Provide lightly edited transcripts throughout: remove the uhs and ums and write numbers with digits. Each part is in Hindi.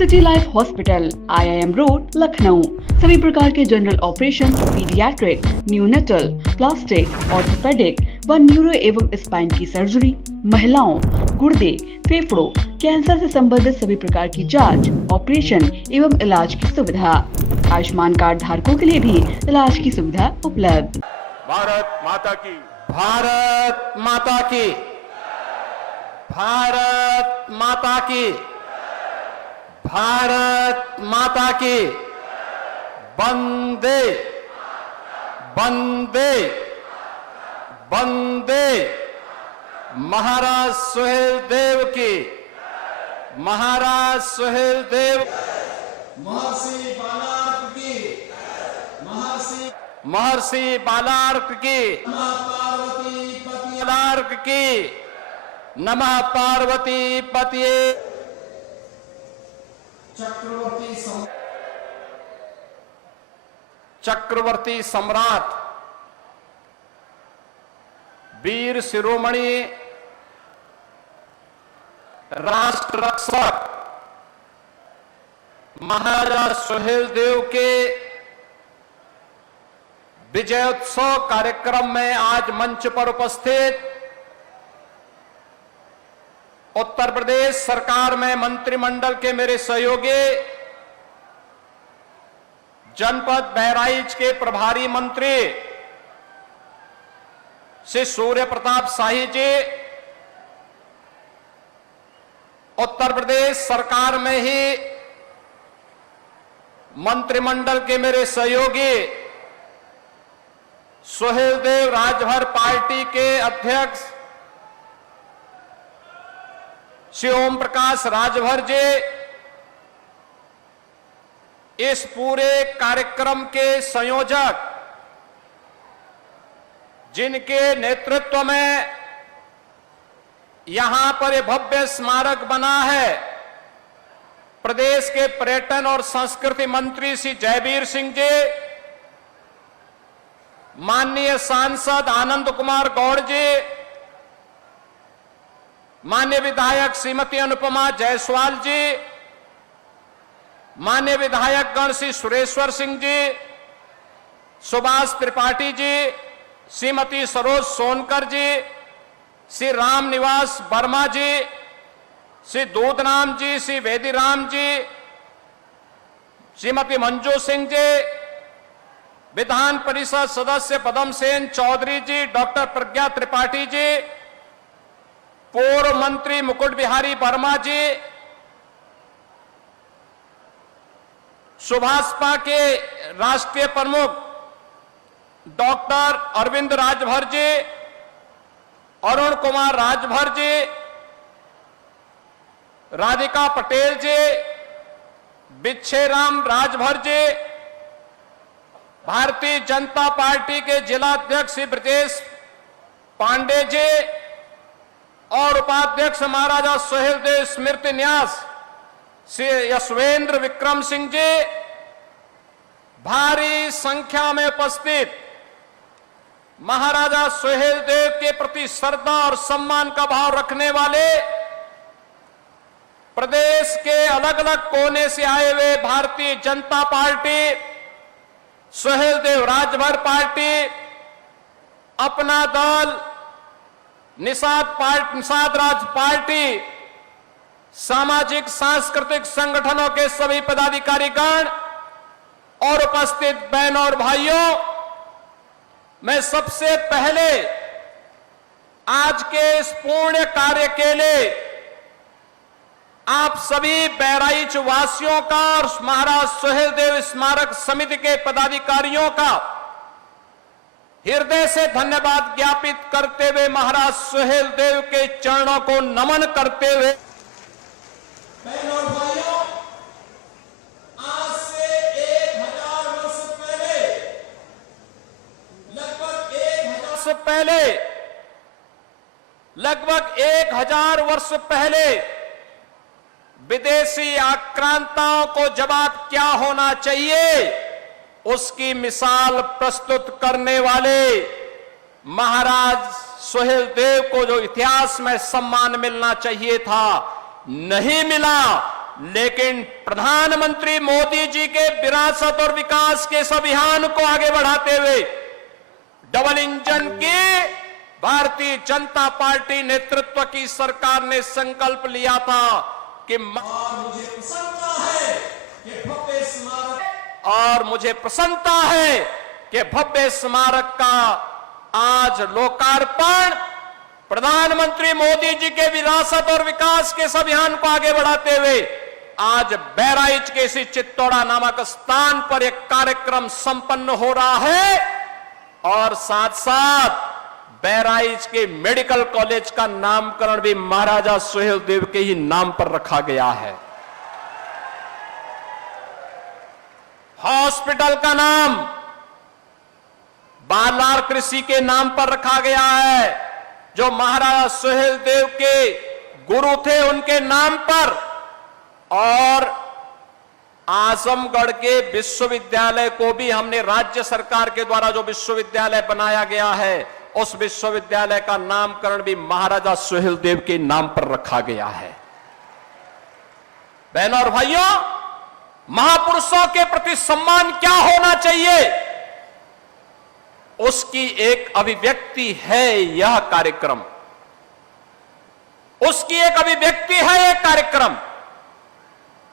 City life hospital, IIM road, Lucknow. सभी प्रकार के general operation, paediatric, neonatal, plastic, orthopaedic व न्यूरो एवं स्पाइन की सर्जरी, महिलाओं, गुर्दे, फेफड़ों, कैंसर से संबंधित सभी प्रकार की जांच, ऑपरेशन एवं इलाज की सुविधा। आयुष्मान कार्ड धारकों के लिए भी इलाज की सुविधा उपलब्ध। भारत माता की, भारत माता की, भारत माता की, भारत माता की। वंदे वंदे वंदे। महाराज सुहेल देव की, महाराज सुहेल देव, महर्षि बालार्क की, महर्षि बालार्क की, पार्वती पति बालार्क की, नमः पार्वती पतिये। चक्रवर्ती सम्राट वीर शिरोमणि राष्ट्र रक्षक महाराजा सुहेल देव के विजयोत्सव कार्यक्रम में आज मंच पर उपस्थित उत्तर प्रदेश सरकार में मंत्रिमंडल के मेरे सहयोगी, जनपद बहराइच के प्रभारी मंत्री श्री सूर्य प्रताप शाही जी, उत्तर प्रदेश सरकार में ही मंत्रिमंडल के मेरे सहयोगी, सुहेल देव राजभर पार्टी के अध्यक्ष श्री ओम प्रकाश राजभर जी, इस पूरे कार्यक्रम के संयोजक जिनके नेतृत्व में यहां पर यह भव्य स्मारक बना है, प्रदेश के पर्यटन और संस्कृति मंत्री श्री जयवीर सिंह जी, माननीय सांसद आनंद कुमार गौड़ जी, माननीय विधायक श्रीमती अनुपमा जायसवाल जी, माननीय विधायक गण श्री सुरेश्वर सिंह जी, सुभाष त्रिपाठी जी, श्रीमती सरोज सोनकर जी, श्री राम निवास वर्मा जी, श्री दूधराम जी, श्री वेदीराम जी, श्रीमती मंजू सिंह जी, विधान परिषद सदस्य पदम सेन चौधरी जी, डॉक्टर प्रज्ञा त्रिपाठी जी, पूर्व मंत्री मुकुट बिहारी वर्मा जी, सुभाषपा के राष्ट्रीय प्रमुख डॉक्टर अरविंद राजभर जी, अरुण कुमार राजभर जी, राधिका पटेल जी, बिच्छेराम राजभर जी, भारतीय जनता पार्टी के जिलाध्यक्ष श्री ब्रजेश पांडे जी और उपाध्यक्ष महाराजा सुहेल देव स्मृति न्यास श्री यशवेंद्र विक्रम सिंह जी, भारी संख्या में उपस्थित महाराजा सुहेल देव के प्रति श्रद्धा और सम्मान का भाव रखने वाले प्रदेश के अलग अलग कोने से आए हुए भारतीय जनता पार्टी, सुहेल देव राजभर पार्टी, अपना दल, निषाद राज पार्टी, सामाजिक सांस्कृतिक संगठनों के सभी पदाधिकारीगण और उपस्थित बहनों और भाइयों, मैं सबसे पहले आज के इस पुण्य कार्य के लिए आप सभी बहराइच वासियों का और महाराज सुहेल देव स्मारक समिति के पदाधिकारियों का हृदय से धन्यवाद ज्ञापित करते हुए महाराज सुहेल देव के चरणों को नमन करते हुए, बहनों और भाइयों, आज से 1000 वर्ष पहले, लगभग 1000 वर्ष पहले विदेशी आक्रांताओं को जवाब क्या होना चाहिए, उसकी मिसाल प्रस्तुत करने वाले महाराज सुहेल देव को जो इतिहास में सम्मान मिलना चाहिए था, नहीं मिला, लेकिन प्रधानमंत्री मोदी जी के विरासत और विकास के इस अभियान को आगे बढ़ाते हुए डबल इंजन की भारतीय जनता पार्टी नेतृत्व की सरकार ने संकल्प लिया था कि और मुझे प्रसन्नता है कि भव्य स्मारक का आज लोकार्पण प्रधानमंत्री मोदी जी के विरासत और विकास के इस अभियान को आगे बढ़ाते हुए आज बहराइच के इसी चित्तौड़ा नामक स्थान पर एक कार्यक्रम संपन्न हो रहा है और साथ साथ बहराइच के मेडिकल कॉलेज का नामकरण भी महाराजा सुहेलदेव के ही नाम पर रखा गया है। हॉस्पिटल का नाम बालार कृषि के नाम पर रखा गया है, जो महाराजा सुहेलदेव के गुरु थे उनके नाम पर। और आजमगढ़ के विश्वविद्यालय को भी हमने राज्य सरकार के द्वारा जो विश्वविद्यालय बनाया गया है उस विश्वविद्यालय का नामकरण भी महाराजा सुहेलदेव के नाम पर रखा गया है। बहनों और भाइयों, महापुरुषों के प्रति सम्मान क्या होना चाहिए, उसकी एक अभिव्यक्ति है यह कार्यक्रम, उसकी एक अभिव्यक्ति है यह कार्यक्रम।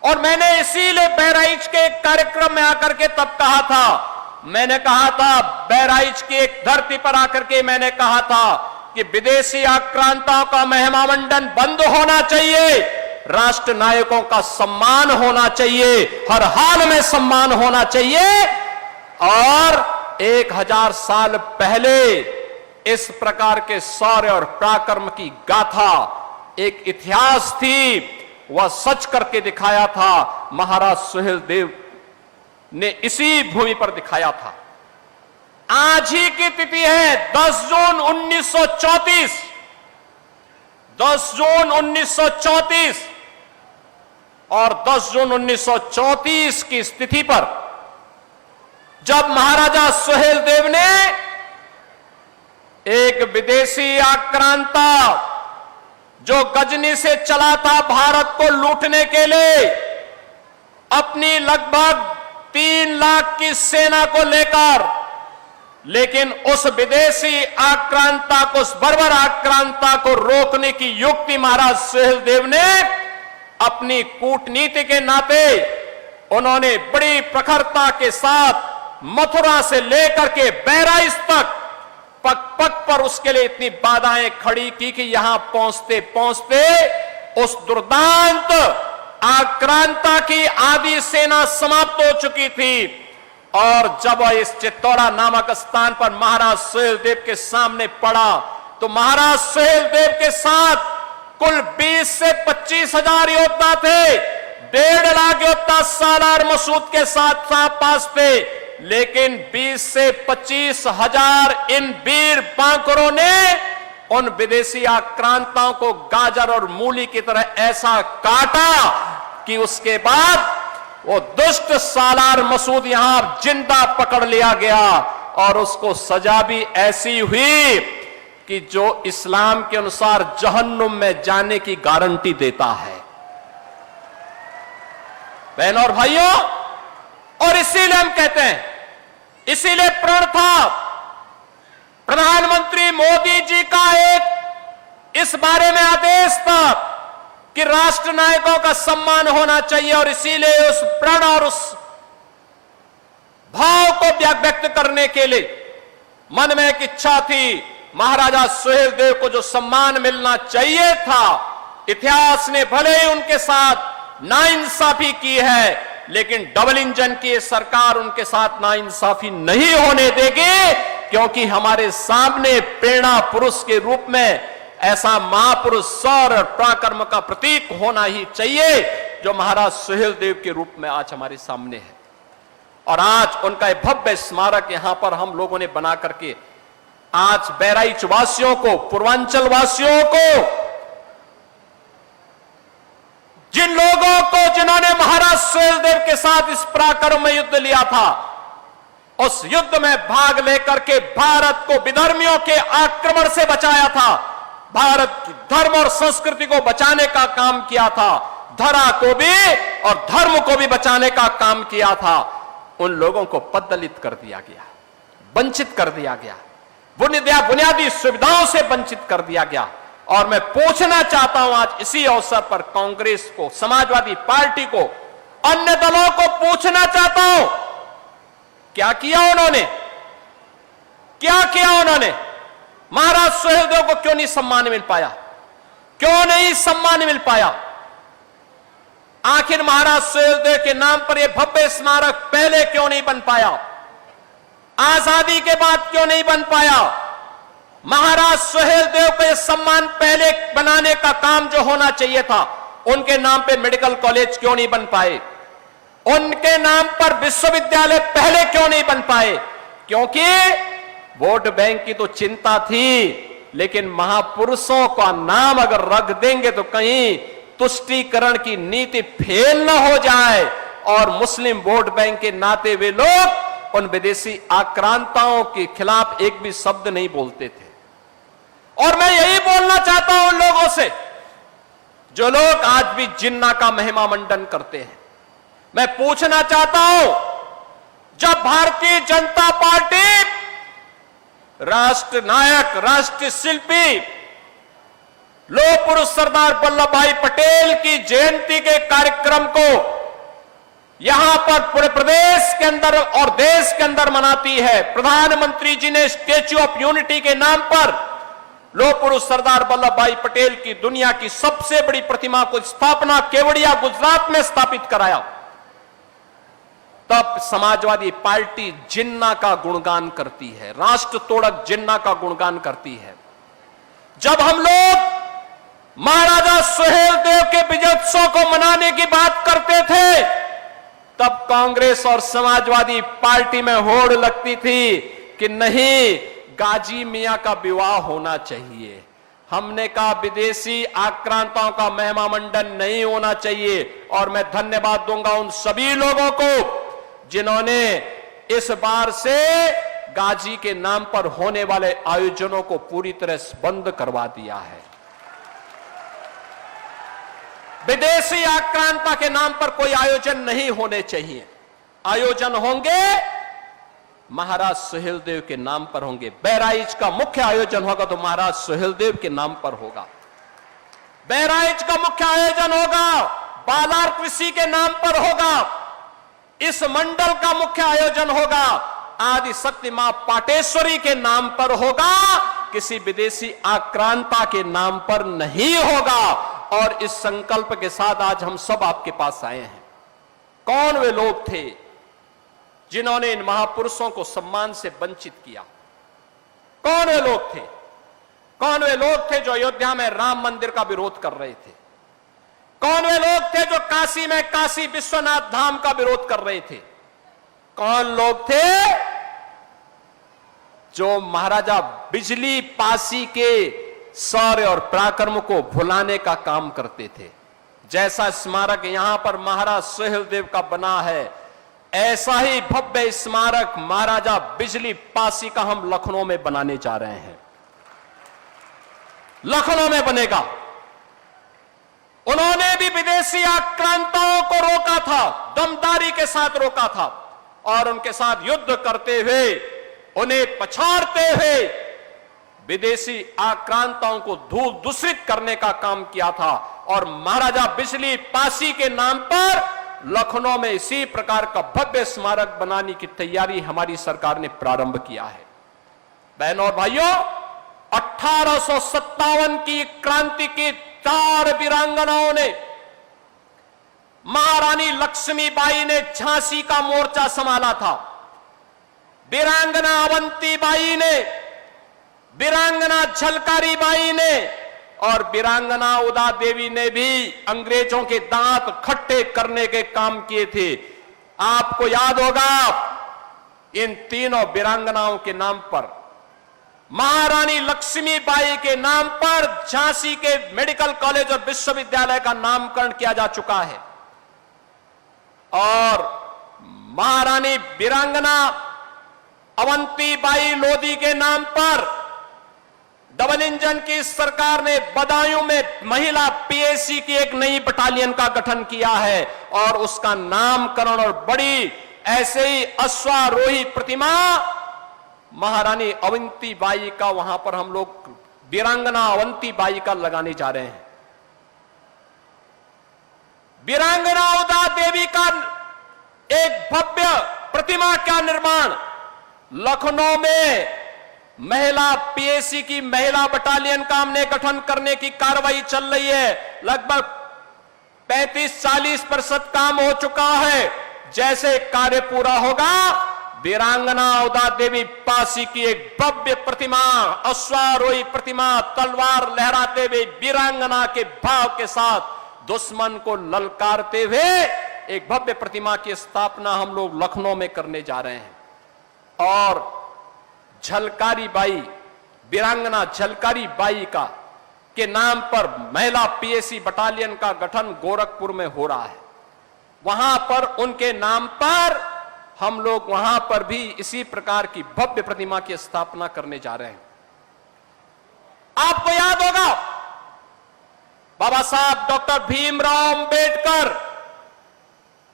और मैंने इसीलिए बहराइच के एक कार्यक्रम में आकर के तब कहा था, मैंने कहा था बहराइच की एक धरती पर आकर के मैंने कहा था कि विदेशी आक्रांताओं का महिमामंडन बंद होना चाहिए, राष्ट्र नायकों का सम्मान होना चाहिए, हर हाल में सम्मान होना चाहिए। और 1000 साल पहले इस प्रकार के शौर्य और पराक्रम की गाथा एक इतिहास थी, वह सच करके दिखाया था महाराज सुहेलदेव ने इसी भूमि पर दिखाया था। आज ही की तिथि है 10 जून 1934, 10 जून 1934। और 10 जून 1934 की तिथि पर जब महाराजा सुहेलदेव ने एक विदेशी आक्रांता जो गजनी से चला था भारत को लूटने के लिए, अपनी लगभग 3 लाख की सेना को लेकर, लेकिन उस विदेशी आक्रांता को, उस बर्बर आक्रांता को रोकने की युक्ति महाराज सुहेलदेव ने अपनी कूटनीति के नाते उन्होंने बड़ी प्रखरता के साथ मथुरा से लेकर के बहराइच तक पग पग पर उसके लिए इतनी बाधाएं खड़ी की कि यहां पहुंचते पहुंचते उस दुर्दांत आक्रांता की आधी सेना समाप्त हो चुकी थी। और जब इस चित्तौड़ा नामक स्थान पर महाराज सुहेलदेव के सामने पड़ा तो महाराज सुहेलदेव के साथ कुल 20 से 25 हजार योद्धा थे, 1.5 लाख योद्धा सालार मसूद के साथ पास थे, लेकिन 20 से 25 हजार इन वीर बांकुरों ने उन विदेशी आक्रांताओं को गाजर और मूली की तरह ऐसा काटा कि उसके बाद वो दुष्ट सालार मसूद यहां जिंदा पकड़ लिया गया और उसको सजा भी ऐसी हुई कि जो इस्लाम के अनुसार जहन्नुम में जाने की गारंटी देता है। बहनों और भाइयों, और इसीलिए हम कहते हैं, इसीलिए प्रण था प्रधानमंत्री मोदी जी का एक इस बारे में आदेश था कि राष्ट्र नायकों का सम्मान होना चाहिए। और इसीलिए उस प्रण और उस भाव को व्यक्त करने के लिए मन में एक इच्छा थी, महाराजा सुहेलदेव को जो सम्मान मिलना चाहिए था, इतिहास ने भले ही उनके साथ नाइंसाफी की है, लेकिन डबल इंजन की सरकार उनके साथ नाइंसाफी नहीं होने देगी, क्योंकि हमारे सामने प्रेरणा पुरुष के रूप में ऐसा महापुरुष शौर्य और पराक्रम का प्रतीक होना ही चाहिए जो महाराज सुहेलदेव के रूप में आज हमारे सामने है। और आज उनका एक भव्य स्मारक यहां पर हम लोगों ने बना करके आज बहराइच वासियों को, पूर्वांचल वासियों को, जिन लोगों को जिन्होंने महाराज सुहेलदेव के साथ इस पराक्रम में युद्ध लिया था, उस युद्ध में भाग लेकर के भारत को विधर्मियों के आक्रमण से बचाया था, भारत की धर्म और संस्कृति को बचाने का काम किया था, धरा को भी और धर्म को भी बचाने का काम किया था, उन लोगों को पददलित कर दिया गया, वंचित कर दिया गया, बुनियादी सुविधाओं से वंचित कर दिया गया। और मैं पूछना चाहता हूं आज इसी अवसर पर कांग्रेस को, समाजवादी पार्टी को, अन्य दलों को पूछना चाहता हूं, क्या किया उन्होंने? क्या किया उन्होंने? महाराज सुहेलदेव को क्यों नहीं सम्मान मिल पाया? क्यों नहीं सम्मान मिल पाया? आखिर महाराज सुहेलदेव के नाम पर यह भव्य स्मारक पहले क्यों नहीं बन पाया? आजादी के बाद क्यों नहीं बन पाया? महाराज सुहेलदेव को यह सम्मान पहले बनाने का काम जो होना चाहिए था, उनके नाम पे मेडिकल कॉलेज क्यों नहीं बन पाए? उनके नाम पर विश्वविद्यालय पहले क्यों नहीं बन पाए? क्योंकि वोट बैंक की तो चिंता थी, लेकिन महापुरुषों का नाम अगर रख देंगे तो कहीं तुष्टीकरण की नीति फेल न हो जाए और मुस्लिम वोट बैंक के नाते वे लोग उन विदेशी आक्रांताओं के खिलाफ एक भी शब्द नहीं बोलते थे। और मैं यही बोलना चाहता हूं उन लोगों से जो लोग आज भी जिन्ना का महिमा मंडन करते हैं। मैं पूछना चाहता हूं, जब भारतीय जनता पार्टी राष्ट्र नायक, राष्ट्रीय शिल्पी, लौह पुरुष सरदार वल्लभ भाई पटेल की जयंती के कार्यक्रम को यहां पर पूरे प्रदेश के अंदर और देश के अंदर मनाती है, प्रधानमंत्री जी ने स्टैच्यू ऑफ यूनिटी के नाम पर लौह पुरुष सरदार वल्लभ भाई पटेल की दुनिया की सबसे बड़ी प्रतिमा को स्थापना केवड़िया गुजरात में स्थापित कराया। तब समाजवादी पार्टी जिन्ना का गुणगान करती है, राष्ट्र तोड़क जिन्ना का गुणगान करती है। जब हम लोग महाराजा सुहेलदेव के विजयोत्सव को मनाने की बात करते थे, तब कांग्रेस और समाजवादी पार्टी में होड़ लगती थी कि नहीं, गाजी मियां का विवाह होना चाहिए। हमने कहा विदेशी आक्रांताओं का महिमा मंडन नहीं होना चाहिए। और मैं धन्यवाद दूंगा उन सभी लोगों को जिन्होंने इस बार से गाजी के नाम पर होने वाले आयोजनों को पूरी तरह से बंद करवा दिया है। विदेशी आक्रांता के नाम पर कोई आयोजन नहीं होने चाहिए। आयोजन होंगे महाराज सुहेलदेव के नाम पर होंगे। बहराइच का मुख्य आयोजन होगा तो महाराज सुहेलदेव के नाम पर होगा। बहराइच का मुख्य आयोजन होगा बालार कृषि के नाम पर होगा। इस मंडल का मुख्य आयोजन होगा आदि शक्ति मां पाटेश्वरी के नाम पर होगा, किसी विदेशी आक्रांता के नाम पर नहीं होगा। और इस संकल्प के साथ आज हम सब आपके पास आए हैं। कौन वे लोग थे जिन्होंने इन महापुरुषों को सम्मान से वंचित किया? कौन वे लोग थे? कौन वे लोग थे जो अयोध्या में राम मंदिर का विरोध कर रहे थे? कौन वे लोग थे जो काशी में काशी विश्वनाथ धाम का विरोध कर रहे थे? कौन लोग थे जो महाराजा बिजली पासी के शौर्य और पराक्रम को भुलाने का काम करते थे? जैसा स्मारक यहां पर महाराज सुहेलदेव का बना है, ऐसा ही भव्य स्मारक महाराजा बिजली पासी का हम लखनऊ में बनाने जा रहे हैं। लखनऊ में बनेगा। उन्होंने भी विदेशी आक्रांताओं को रोका था, दमदारी के साथ रोका था और उनके साथ युद्ध करते हुए, उन्हें पछाड़ते हुए विदेशी आक्रांताओं को धूल दूषित करने का काम किया था। और महाराजा बिजली पासी के नाम पर लखनऊ में इसी प्रकार का भव्य स्मारक बनाने की तैयारी हमारी सरकार ने प्रारंभ किया है। बहनों और भाइयों, 1857 की क्रांति की 4 वीरांगनाओं ने, महारानी लक्ष्मीबाई ने झांसी का मोर्चा संभाला था, वीरांगना अवंतीबाई ने, वीरांगना झलकारी बाई ने और वीरांगना उदा देवी ने भी अंग्रेजों के दांत खट्टे करने के काम किए थे। आपको याद होगा, इन तीनों वीरांगनाओं के नाम पर, महारानी लक्ष्मीबाई के नाम पर झांसी के मेडिकल कॉलेज और विश्वविद्यालय का नामकरण किया जा चुका है। और महारानी वीरांगना अवंतीबाई लोधी के नाम पर डबल इंजन की इस सरकार ने बदायूं में महिला पीएसी की एक नई बटालियन का गठन किया है और उसका नामकरण और बड़ी ऐसे ही अश्वारोही प्रतिमा महारानी अवंतीबाई का वहां पर हम लोग वीरांगना अवंतीबाई का लगाने जा रहे हैं। वीरांगना उदा देवी का एक भव्य प्रतिमा का निर्माण लखनऊ में महिला पीएसी की महिला बटालियन का हमने गठन करने की कार्रवाई चल रही है। लगभग 35-40% काम हो चुका है। जैसे कार्य पूरा होगा वीरांगना उदा देवी पासी की एक भव्य प्रतिमा, अश्वारोही प्रतिमा, तलवार लहराते हुए वीरांगना के भाव के साथ दुश्मन को ललकारते हुए एक भव्य प्रतिमा की स्थापना हम लोग लखनऊ में करने जा रहे हैं। और झलकारी बाई, वीरांगना झलकारी बाई का के नाम पर महिला पीएसी बटालियन का गठन गोरखपुर में हो रहा है। वहां पर उनके नाम पर हम लोग वहां पर भी इसी प्रकार की भव्य प्रतिमा की स्थापना करने जा रहे हैं। आपको याद होगा बाबा साहब डॉक्टर भीमराव अंबेडकर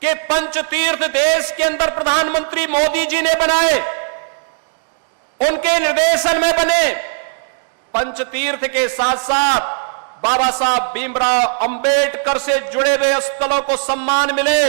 के पंचतीर्थ देश के अंदर प्रधानमंत्री मोदी जी ने बनाए, उनके निर्देशन में बने। पंचतीर्थ के साथ साथ बाबा साहब भीमराव अंबेडकर से जुड़े हुए स्थलों को सम्मान मिले।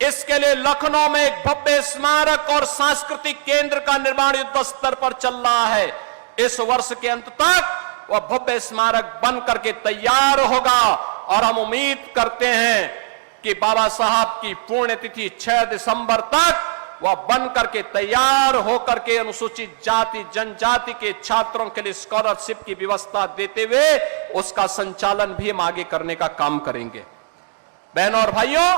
इसके लिए लखनऊ में एक भव्य स्मारक और सांस्कृतिक केंद्र का निर्माण युद्ध स्तर पर चल रहा है। इस वर्ष के अंत तक वह भव्य स्मारक बन करके तैयार होगा और हम उम्मीद करते हैं कि बाबा साहब की पुण्यतिथि 6 दिसंबर तक वह बन करके तैयार होकर के अनुसूचित जाति जनजाति के छात्रों के लिए स्कॉलरशिप की व्यवस्था देते हुए उसका संचालन भी हम आगे करने का काम करेंगे। बहनों और भाइयों,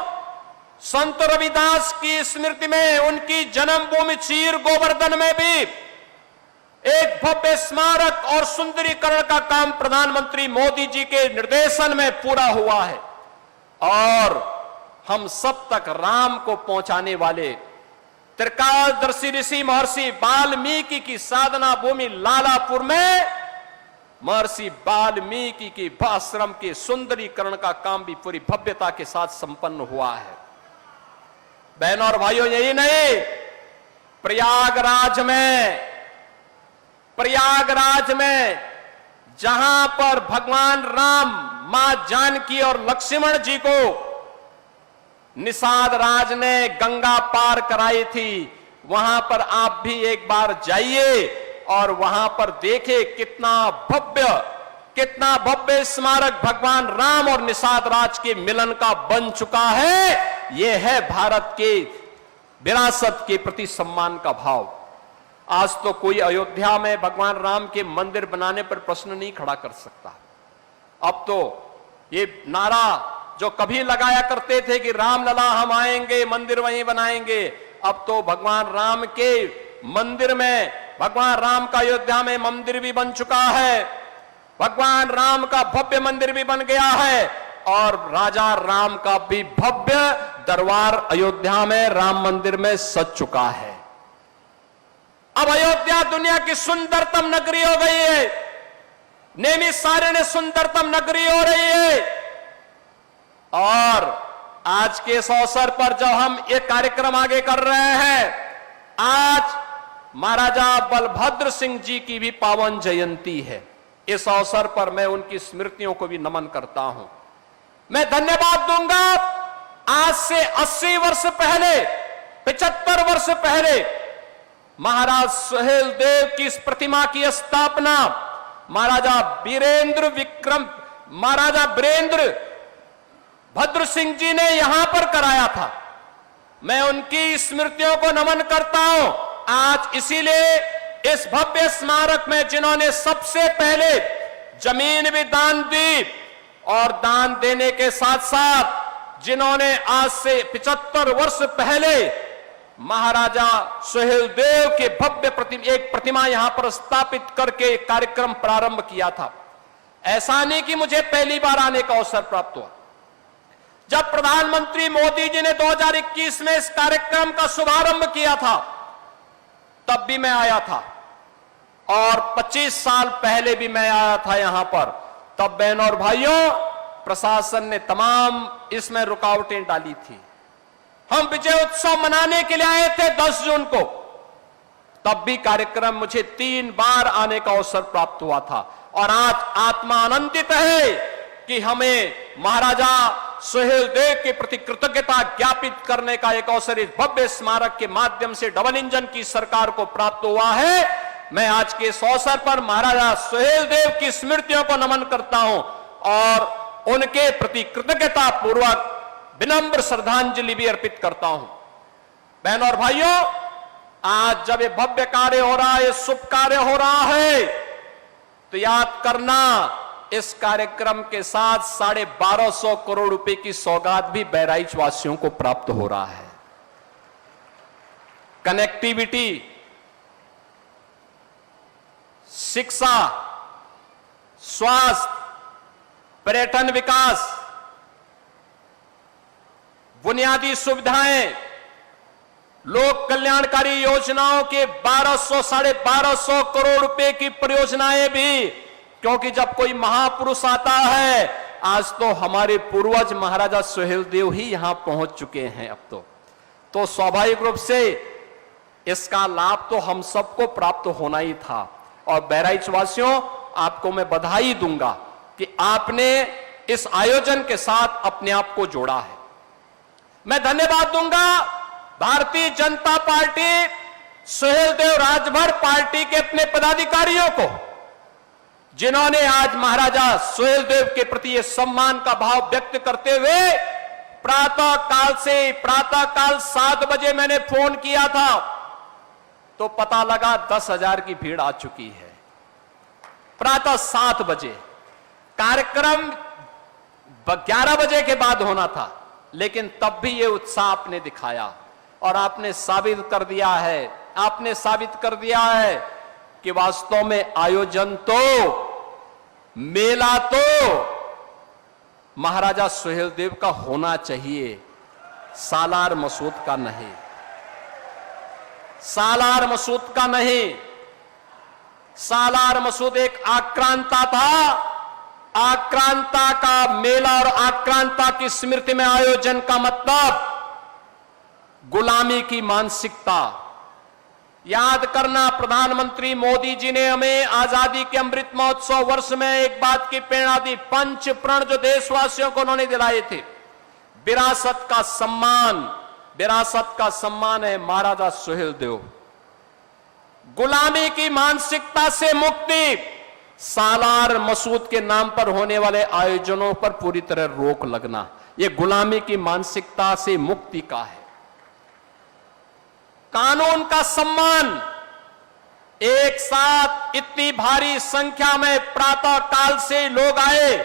संत रविदास की स्मृति में उनकी जन्मभूमि चीर गोवर्धन में भी एक भव्य स्मारक और सुंदरीकरण का काम प्रधानमंत्री मोदी जी के निर्देशन में पूरा हुआ है। और हम सब तक राम को पहुंचाने वाले त्रिकालदर्शी ऋषि महर्षि वाल्मीकि की साधना भूमि लालापुर में महर्षि वाल्मीकि की आश्रम के सुंदरीकरण का काम भी पूरी भव्यता के साथ संपन्न हुआ है। बहनों और भाइयों, यही नहीं, प्रयागराज में जहां पर भगवान राम, मां जानकी और लक्ष्मण जी को निषाद राज ने गंगा पार कराई थी, वहां पर आप भी एक बार जाइए और वहां पर देखे कितना भव्य स्मारक भगवान राम और निषाद राज के मिलन का बन चुका है। यह है भारत के विरासत के प्रति सम्मान का भाव। आज तो कोई अयोध्या में भगवान राम के मंदिर बनाने पर प्रश्न नहीं खड़ा कर सकता। अब तो ये नारा जो कभी लगाया करते थे कि रामलला हम आएंगे, मंदिर वहीं बनाएंगे, अब तो भगवान राम के मंदिर में, भगवान राम का अयोध्या में मंदिर भी बन चुका है, भगवान राम का भव्य मंदिर भी बन गया है और राजा राम का भी भव्य दरबार अयोध्या में राम मंदिर में सज चुका है। अब अयोध्या दुनिया की सुंदरतम नगरी हो गई है, नैमिषारण्य सुंदरतम नगरी हो रही है। और आज के इस अवसर पर जो हम एक कार्यक्रम आगे कर रहे हैं, आज महाराजा बलभद्र सिंह जी की भी पावन जयंती है। इस अवसर पर मैं उनकी स्मृतियों को भी नमन करता हूं। मैं धन्यवाद दूंगा आज से 80 वर्ष पहले, 75 वर्ष पहले महाराज सुहेल देव की इस प्रतिमा की स्थापना महाराजा वीरेंद्र भद्र सिंह जी ने यहां पर कराया था। मैं उनकी स्मृतियों को नमन करता हूं। आज इसीलिए इस भव्य स्मारक में जिन्होंने सबसे पहले जमीन भी दान दी और दान देने के साथ साथ जिन्होंने आज से 75 वर्ष पहले महाराजा सुहेल देव के भव्य एक प्रतिमा यहां पर स्थापित करके कार्यक्रम प्रारंभ किया था। ऐसा नहीं कि मुझे पहली बार आने का अवसर प्राप्त हुआ। जब प्रधानमंत्री मोदी जी ने 2021 में इस कार्यक्रम का शुभारंभ किया था, तब भी मैं आया था। और 25 साल पहले भी मैं आया था यहां पर, तब बहनों और भाइयों प्रशासन ने तमाम इसमें रुकावटें डाली थी। हम विजय उत्सव मनाने के लिए आए थे 10 जून को, तब भी कार्यक्रम मुझे 3 बार आने का अवसर प्राप्त हुआ था। और आज आत्मा आनंदित है कि हमें महाराजा सुहेलदेव के प्रति कृतज्ञता ज्ञापित करने का एक अवसर इस भव्य स्मारक के माध्यम से डबल इंजन की सरकार को प्राप्त हुआ है। मैं आज के इस अवसर पर महाराजा सुहेलदेव की स्मृतियों को नमन करता हूं और उनके प्रति कृतज्ञता पूर्वक विनम्र श्रद्धांजलि भी अर्पित करता हूं। बहनों और भाइयों, आज जब ये भव्य कार्य हो रहा है, शुभ कार्य हो रहा है, तो याद करना इस कार्यक्रम के साथ 1250 करोड़ रुपए की सौगात भी बहराइच वासियों को प्राप्त हो रहा है। कनेक्टिविटी, शिक्षा, स्वास्थ्य, पर्यटन विकास, बुनियादी सुविधाएं, लोक कल्याणकारी योजनाओं के 1200-1250 करोड़ रुपए की परियोजनाएं भी, क्योंकि जब कोई महापुरुष आता है, आज तो हमारे पूर्वज महाराजा सुहेलदेव ही यहां पहुंच चुके हैं अब तो स्वाभाविक रूप से इसका लाभ तो हम सबको प्राप्त होना ही था। और बहराइच वासियों, आपको मैं बधाई दूंगा कि आपने इस आयोजन के साथ अपने आप को जोड़ा है। मैं धन्यवाद दूंगा भारतीय जनता पार्टी सुहेलदेव राजभर पार्टी के अपने पदाधिकारियों को, जिन्होंने आज महाराजा सुहेलदेव के प्रति ये सम्मान का भाव व्यक्त करते हुए प्रातःकाल 7 बजे मैंने फोन किया था तो पता लगा 10,000 की भीड़ आ चुकी है। प्रातः 7 बजे कार्यक्रम 11 बजे के बाद होना था, लेकिन तब भी ये उत्साह आपने दिखाया और आपने साबित कर दिया है कि वास्तव में आयोजन तो, मेला तो महाराजा सुहेलदेव का होना चाहिए, सालार मसूद का नहीं। सालार मसूद का नहीं। सालार मसूद एक आक्रांता था। आक्रांता का मेला और आक्रांता की स्मृति में आयोजन का मतलब गुलामी की मानसिकता। याद करना, प्रधानमंत्री मोदी जी ने हमें आजादी के अमृत महोत्सव वर्ष में एक बात की प्रेरणा दी, 5 प्रण जो देशवासियों को उन्होंने दिलाए थे। विरासत का सम्मान है महाराजा सुहेलदेव। गुलामी की मानसिकता से मुक्ति, सालार मसूद के नाम पर होने वाले आयोजनों पर पूरी तरह रोक लगना, यह गुलामी की मानसिकता से मुक्ति का है। कानून का सम्मान, एक साथ इतनी भारी संख्या में प्रातः काल से लोग आए,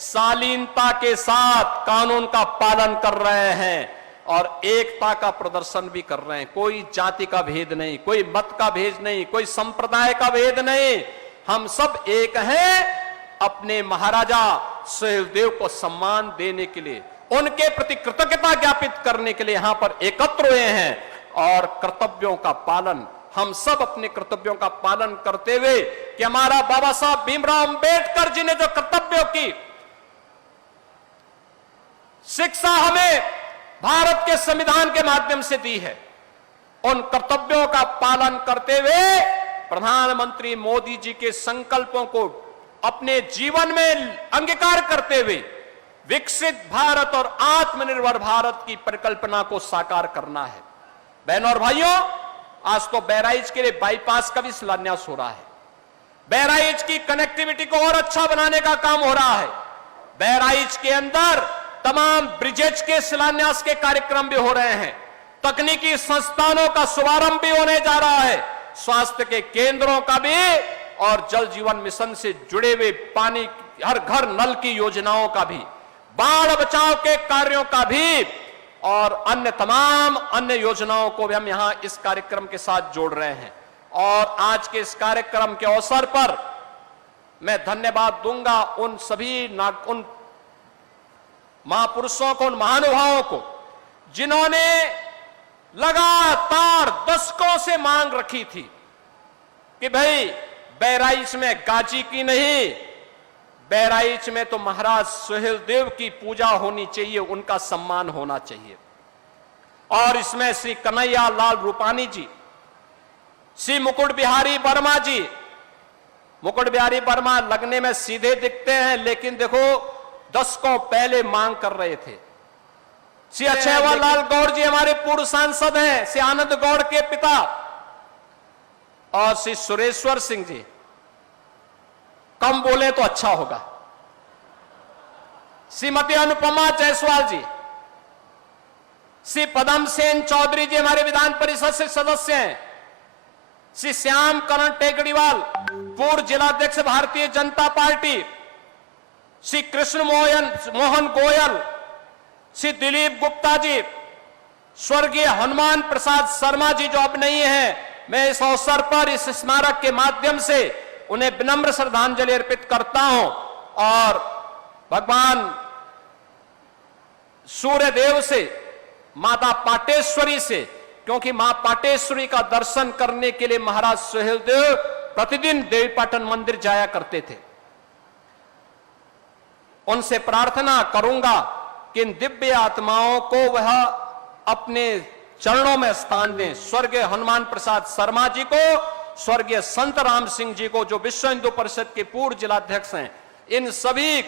शालीनता के साथ कानून का पालन कर रहे हैं और एकता का प्रदर्शन भी कर रहे हैं। कोई जाति का भेद नहीं, कोई मत का भेद नहीं, कोई संप्रदाय का भेद नहीं, हम सब एक हैं। अपने महाराजा सुहेलदेव को सम्मान देने के लिए, उनके प्रति कृतज्ञता ज्ञापित करने के लिए यहां पर एकत्र हुए हैं और कर्तव्यों का पालन, हम सब अपने कर्तव्यों का पालन करते हुए कि हमारा बाबा साहब भीमराव अंबेडकर जी ने जो कर्तव्यों की शिक्षा हमें भारत के संविधान के माध्यम से दी है, उन कर्तव्यों का पालन करते हुए प्रधानमंत्री मोदी जी के संकल्पों को अपने जीवन में अंगीकार करते हुए विकसित भारत और आत्मनिर्भर भारत की परिकल्पना को साकार करना है। बहनों और भाइयों, आज तो बहराइच के लिए बाईपास का भी शिलान्यास हो रहा है। बहराइच की कनेक्टिविटी को और अच्छा बनाने का काम हो रहा है। बहराइच के अंदर तमाम ब्रिजेज के शिलान्यास के कार्यक्रम भी हो रहे हैं। तकनीकी संस्थानों का शुभारंभ भी होने जा रहा है, स्वास्थ्य के केंद्रों का भी, और जल जीवन मिशन से जुड़े हुए पानी हर घर नल की योजनाओं का भी, बाढ़ बचाव के कार्यों का भी और अन्य तमाम अन्य योजनाओं को भी हम यहां इस कार्यक्रम के साथ जोड़ रहे हैं। और आज के इस कार्यक्रम के अवसर पर मैं धन्यवाद दूंगा उन सभी उन महापुरुषों को, उन महानुभावों को, जिन्होंने लगातार दशकों से मांग रखी थी कि भाई बहराइच में गाजी की नहीं, बहराइच में तो महाराज सुहेलदेव की पूजा होनी चाहिए, उनका सम्मान होना चाहिए। और इसमें श्री कन्हैया लाल रूपानी जी, श्री मुकुट बिहारी वर्मा जी, मुकुट बिहारी वर्मा लगने में सीधे दिखते हैं, लेकिन देखो दशकों पहले मांग कर रहे थे। श्री अक्षयवर लाल गौड़ जी हमारे पूर्व सांसद हैं, श्री आनंद गौड़ के पिता, और श्री सुरेश्वर सिंह जी, कम बोले तो अच्छा होगा, श्रीमती अनुपमा जायसवाल जी, श्री पदम सेन चौधरी जी हमारे विधान परिषद से सदस्य हैं, श्री श्याम करण टेकड़ीवाल पूर्व जिलाध्यक्ष भारतीय जनता पार्टी, श्री कृष्ण मोहन गोयल, श्री दिलीप गुप्ता जी, स्वर्गीय हनुमान प्रसाद शर्मा जी जो अब नहीं है, मैं इस अवसर पर इस स्मारक के माध्यम से उन्हें विनम्र श्रद्धांजलि अर्पित करता हूं। और भगवान सूर्यदेव से, माता पाटेश्वरी से, क्योंकि मां पाटेश्वरी का दर्शन करने के लिए महाराज सुहेलदेव प्रतिदिन देवीपाटन मंदिर जाया करते थे। उनसे प्रार्थना करूंगा कि इन दिव्य आत्माओं को वह अपने चरणों में स्थान दें। स्वर्गीय हनुमान प्रसाद शर्मा जी को, स्वर्गीय संत राम सिंह जी को जो विश्व हिंदू परिषद के पूर्व जिलाध्यक्ष हैं, इन सभी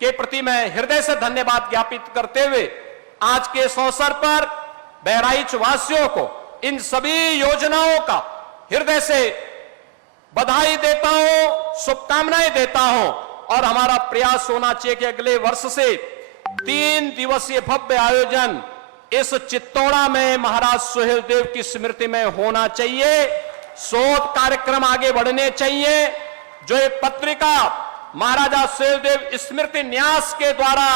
के प्रति मैं हृदय से धन्यवाद ज्ञापित करते हुए आज के इस अवसर पर बहराइच वासियों को इन सभी योजनाओं का हृदय से बधाई देता हूं, शुभकामनाएं देता हूं। और हमारा प्रयास होना चाहिए कि अगले वर्ष से 3 दिवसीय भव्य आयोजन इस चित्तौड़ा में महाराज सुहेलदेव की स्मृति में होना चाहिए। शोध कार्यक्रम आगे बढ़ने चाहिए। जो ये पत्रिका महाराजा सुहेलदेव स्मृति न्यास के द्वारा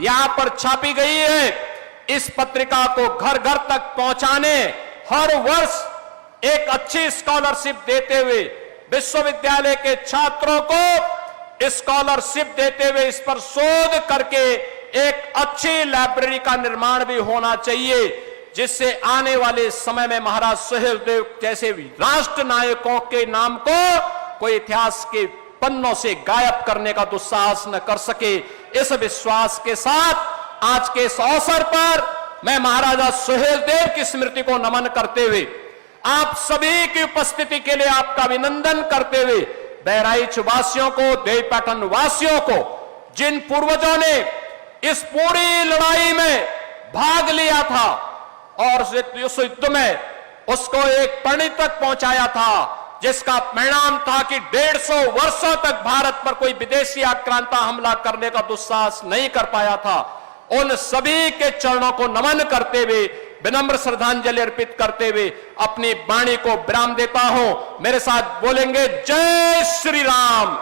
यहां पर छापी गई है, इस पत्रिका को घर घर तक पहुंचाने, हर वर्ष एक अच्छी स्कॉलरशिप देते हुए विश्वविद्यालय के छात्रों को स्कॉलरशिप देते हुए इस पर शोध करके एक अच्छी लाइब्रेरी का निर्माण भी होना चाहिए, जिससे आने वाले समय में महाराज सुहेलदेव जैसे राष्ट्र नायकों के नाम को कोई इतिहास के पन्नों से गायब करने का दुस्साहस न कर सके। इस विश्वास के साथ आज के इस अवसर पर मैं महाराजा सुहेलदेव की स्मृति को नमन करते हुए आप सभी की उपस्थिति के लिए आपका अभिनंदन करते हुए बहराइच वासियों को, देवीपाटन वासियों को, जिन पूर्वजों ने इस पूरी लड़ाई में भाग लिया था और उस युद्ध में उसको एक परिणति तक पहुंचाया था, जिसका परिणाम था कि 150 वर्षों तक भारत पर कोई विदेशी आक्रांता हमला करने का दुस्साहस नहीं कर पाया था, उन सभी के चरणों को नमन करते हुए, विनम्र श्रद्धांजलि अर्पित करते हुए अपनी वाणी को विराम देता हूं। मेरे साथ बोलेंगे जय श्री राम,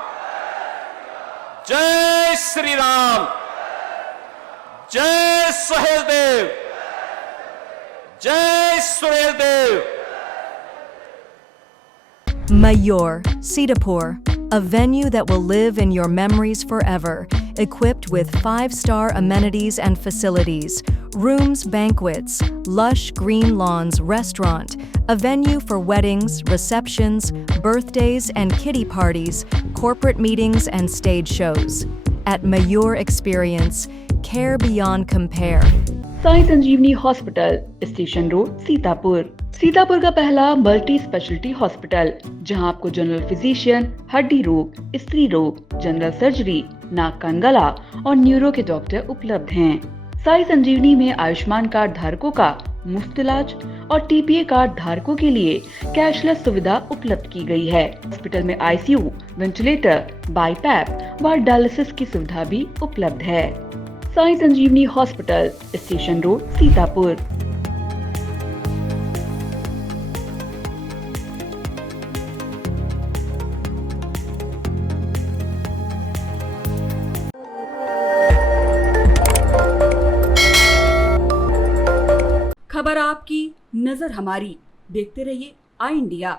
जय श्री राम, जय सुहेलदेव, जय Suheldev. Mayur, Sitapur, a venue that will live in your memories forever, equipped with 5-star amenities and facilities, rooms, banquets, lush green lawns, restaurant, a venue for weddings, receptions, birthdays and kiddie parties, corporate meetings and stage shows. At Mayur Experience, care beyond compare. Sai Sanjeevani hospital, station road, Sitapur. Sitapur का पहला मल्टी स्पेशलिटी हॉस्पिटल, जहां आपको जनरल फिजिशियन, हड्डी रोग, स्त्री रोग, जनरल सर्जरी, नाक कान गला और न्यूरो के डॉक्टर उपलब्ध हैं। साई संजीवनी में आयुष्मान कार्ड धारकों का मुफ्त इलाज और टीपीए कार्ड धारकों के लिए कैशलेस सुविधा उपलब्ध की गई है। हॉस्पिटल में आईसीयू, वेंटिलेटर, बाईपैप व डायलिसिस की सुविधा भी उपलब्ध है। Sai Sanjeevani hospital, station road, Sitapur. खबर आपकी, नजर हमारी। देखते रहिए आई इंडिया।